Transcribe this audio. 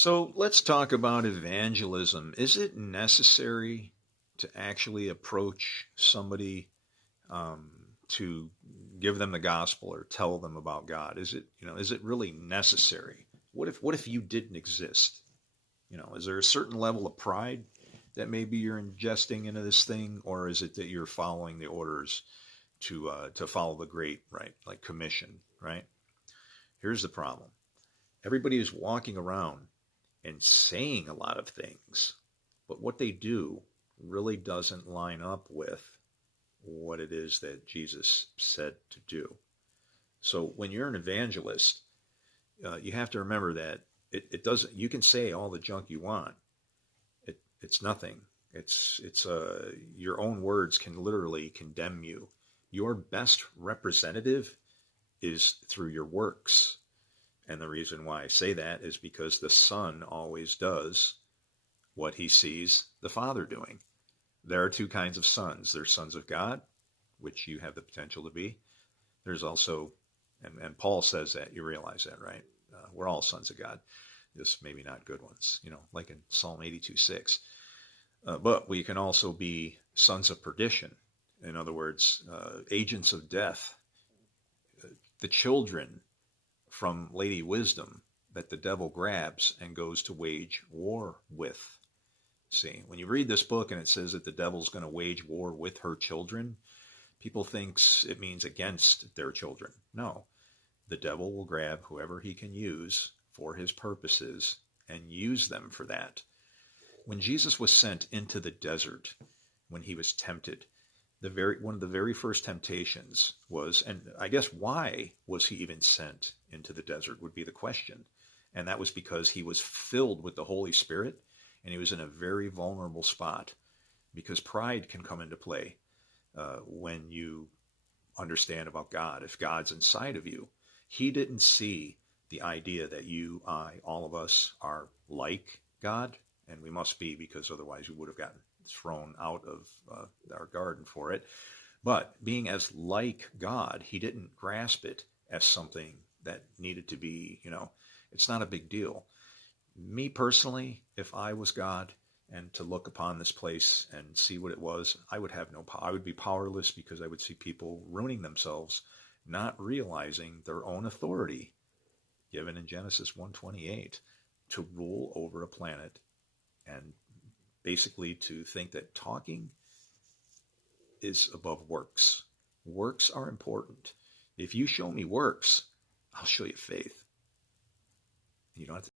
So let's talk about evangelism. Is it necessary to actually approach somebody um, to give them the gospel or tell them about God? Is it really necessary? What if you didn't exist? Is there a certain level of pride that maybe you're ingesting into this thing, or is it that you're following the orders to follow the great, right, like commission, right? Here's the problem: everybody is walking around and saying a lot of things, but what they do really doesn't line up with what it is that Jesus said to do. So when you're an evangelist, you have to remember that it doesn't. You can say all the junk you want. It's nothing. It's your own words can literally condemn you. Your best representative is through your works. And the reason why I say that is because the Son always does what he sees the Father doing. There are two kinds of sons. There's sons of God, which you have the potential to be. There's also, and Paul says that, you realize that, right? We're all sons of God, just maybe not good ones, like in Psalm 82:6. But we can also be sons of perdition. In other words, agents of death, the children from Lady Wisdom that the devil grabs and goes to wage war with. See, when you read this book and it says that the devil's going to wage war with her children, people think it means against their children. No, the devil will grab whoever he can use for his purposes and use them for that. When Jesus was sent into the desert, when he was tempted, one of the very first temptations was, and I guess why was he even sent into the desert would be the question. And that was because he was filled with the Holy Spirit and he was in a very vulnerable spot, because pride can come into play when you understand about God. If God's inside of you, he didn't see the idea that you, I, all of us are like God, and we must be, because otherwise we would have gotten thrown out of our garden for it. But being as like God, he didn't grasp it as something that needed to be, it's not a big deal. Me personally, if I was God and to look upon this place and see what it was, I would have no power. I would be powerless, because I would see people ruining themselves, not realizing their own authority given in Genesis 1:28 to rule over a planet, and basically to think that talking is above works. Works are important. If you show me works, I'll show you faith. You don't have to